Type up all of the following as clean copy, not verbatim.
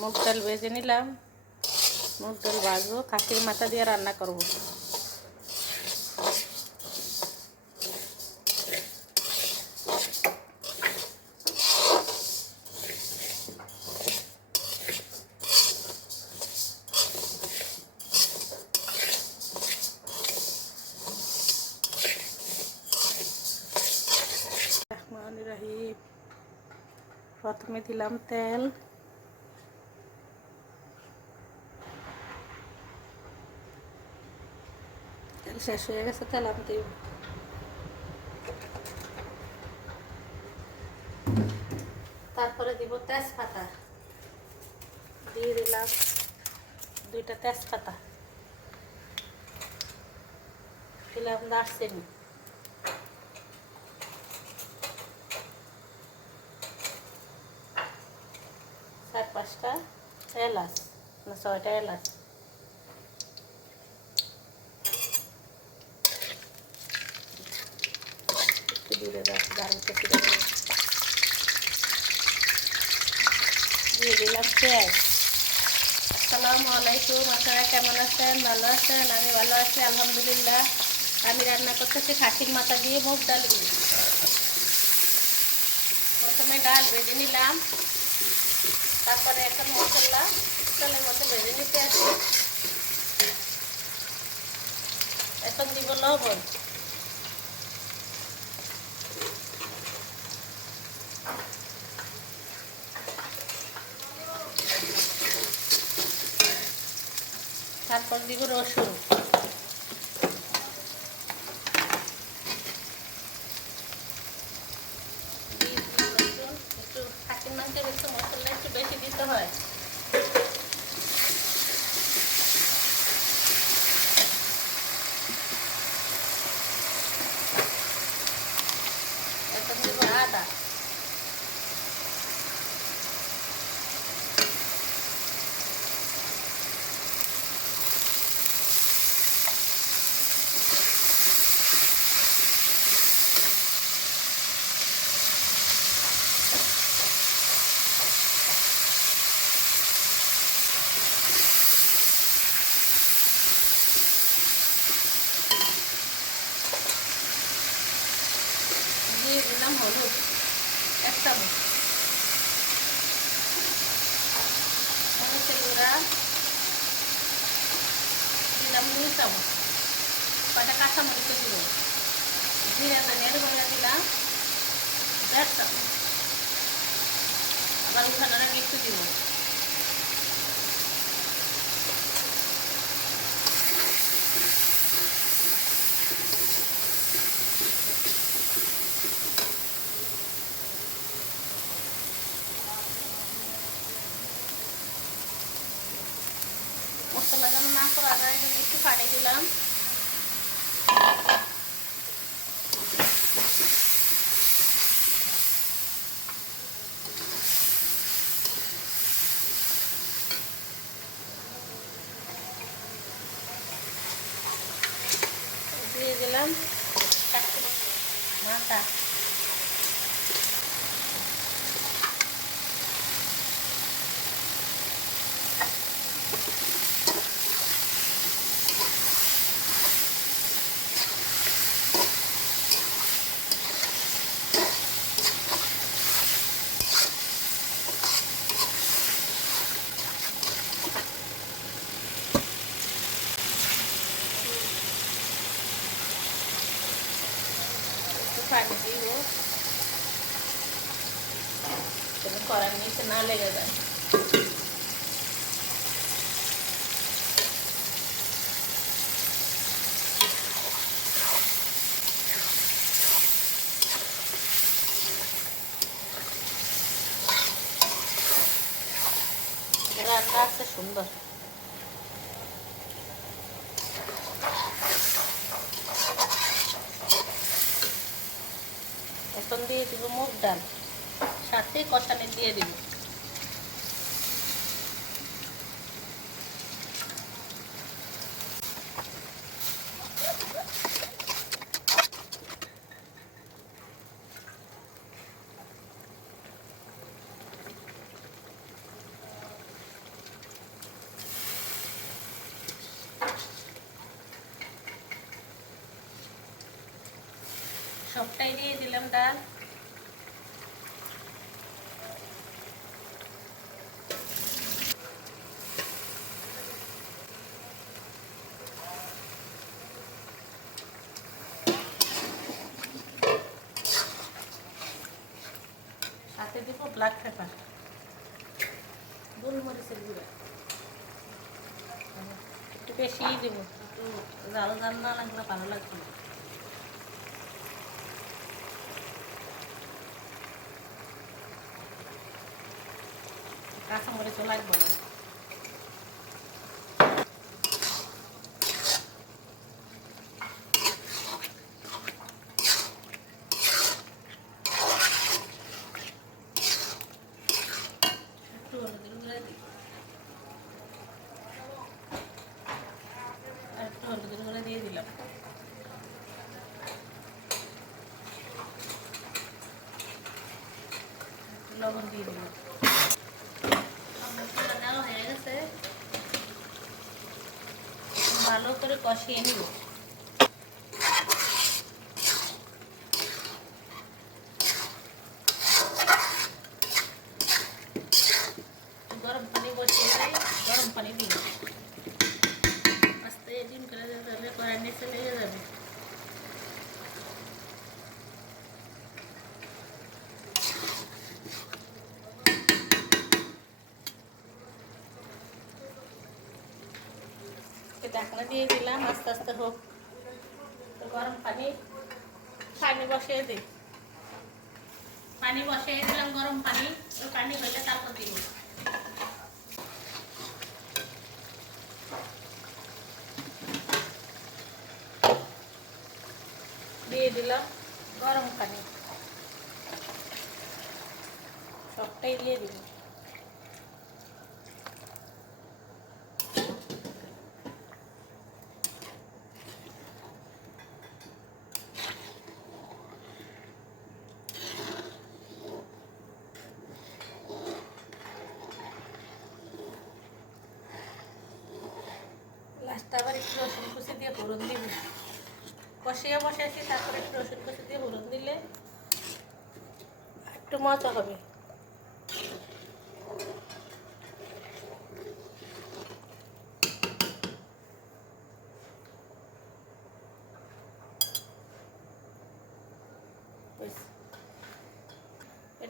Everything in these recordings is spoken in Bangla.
মুগ ডাল ভেজে নিলাম। মুগ ডাল ভাজবো, খাসির মাথা দিয়ে রান্না করব। প্রথমে দিলাম তেল, তেল শেষ হয়ে গেছে, তেল আমি দিব। তারপরে দিব তেজপাতা, দিয়ে দিলাম 2টা তেজপাতা, দিলাম দারচিনি, চার 5টা এলাচ, না 6টা এলাচ, দিয়ে দিলাম পেঁয়াজ। আসসালামু আলাইকুম, আপনারা কেমন আছেন? ভালো আছেন? আমি ভালো আছি আলহামদুলিল্লাহ। আমি রান্না করতেছি খাসির মাথা দিয়ে মুগ ডাল দিয়ে। প্রথমে ডাল ভেজে নিলাম, তারপরে একটা মশলা তেলের মতো ভেজে নিতে আসি। এখন দিব লবণ, তারপর দিব রসুন, একটু খাসির মাংসের একটু মশলা একটু বেশি দিতে হয়। এখন দিব আদা, দিয়ে দিলাম হলুদ 1 চামচ, মরিচের গুঁড়া দিলাম 2 চামচ, কটা কাঁচামরিচ দিব, জিরা ধনিয়ার গুঁড়া দিলাম 1.5 চামচ, আবার উঠানোর আগে একটু দিব। মশলা যেন না করা যায় জন্য একটু পানি দিলাম। দিয়ে দিলাম মাথা, একটু পানি দিব যেন কড়ার নিচে না লেগে যায়। রান্না আছে সুন্দর। এখন দিয়ে দিব মুগ ডাল, সাথে কষানি দিয়ে দিব। সবটাই দিয়ে দিলাম ডাল। সাথে দিব ব্ল্যাক পেপার, গোলমরিচের গুঁড়া একটু বেশিই দেবো, একটু জাল জাল না লাগলে ভালো লাগবে না। কাঁচামরিচও লাগবে না। একটু হলুদের গুঁড়া দিই, আর একটু হলুদের গুঁড়া দিয়ে দিলাম। লবণ দিয়ে দিলাম। মশলা দেওয়া হয়ে গেছে, ভালো করে কষিয়ে নিব। গরম পানি বসিয়ে দিই, গরম পানি দিই, আস্তে ডিম করে দিলে কড়াই নিচে লেগে যাবে। ঢাকনা দিয়ে দিলাম, আস্তে আস্তে হোক। গরম পানি পানি বসিয়ে দিই, পানি বসিয়ে দিলাম গরম পানি। ওই পানি হলে তারপর দিব। দিয়ে দিলাম গরম পানি, সবটাই দিয়ে দিব। লাস্টে আবার একটু রসুন কুচি দিয়ে ফোড়ন দিব। কষিয়ে বসেছি, তারপরে একটু রসুন কুচি দিয়ে ফোড়ন দিলে একটু মজা হবে।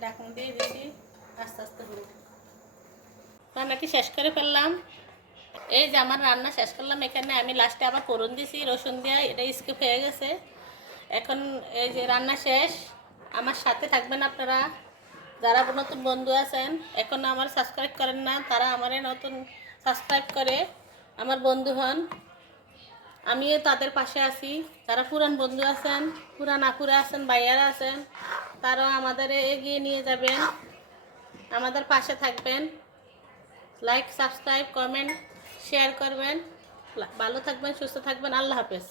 ঢাকনা দিয়ে দিচ্ছি, আস্তে আস্তে হোক। রান্না কি শেষ করে ফেললাম। এই যে আমার রান্না শেষ করলাম। এখানে আমি লাস্টে আবার ফোড়ন দিছি রসুন দিয়ে, এটা স্কিপ হয়ে গেছে। এখন এই যে রান্না শেষ। আমার সাথে থাকবেন আপনারা, যারা নতুন বন্ধু আছেন এখন আমার সাবস্ক্রাইব করেন না, তারা আমারে নতুন সাবস্ক্রাইব করে আমার বন্ধু হন। আমিও তাদের পাশে আছি। যারা পুরান বন্ধু আছেন, পুরান আপুরা আছেন, ভাইয়ারা আছেন, তারাও আমাদের এগিয়ে নিয়ে যাবেন, আমাদের পাশে থাকবেন। লাইক, সাবস্ক্রাইব, কমেন্ট, শেয়ার করবেন। ভালো থাকবেন, সুস্থ থাকবেন। আল্লাহ হাফেজ।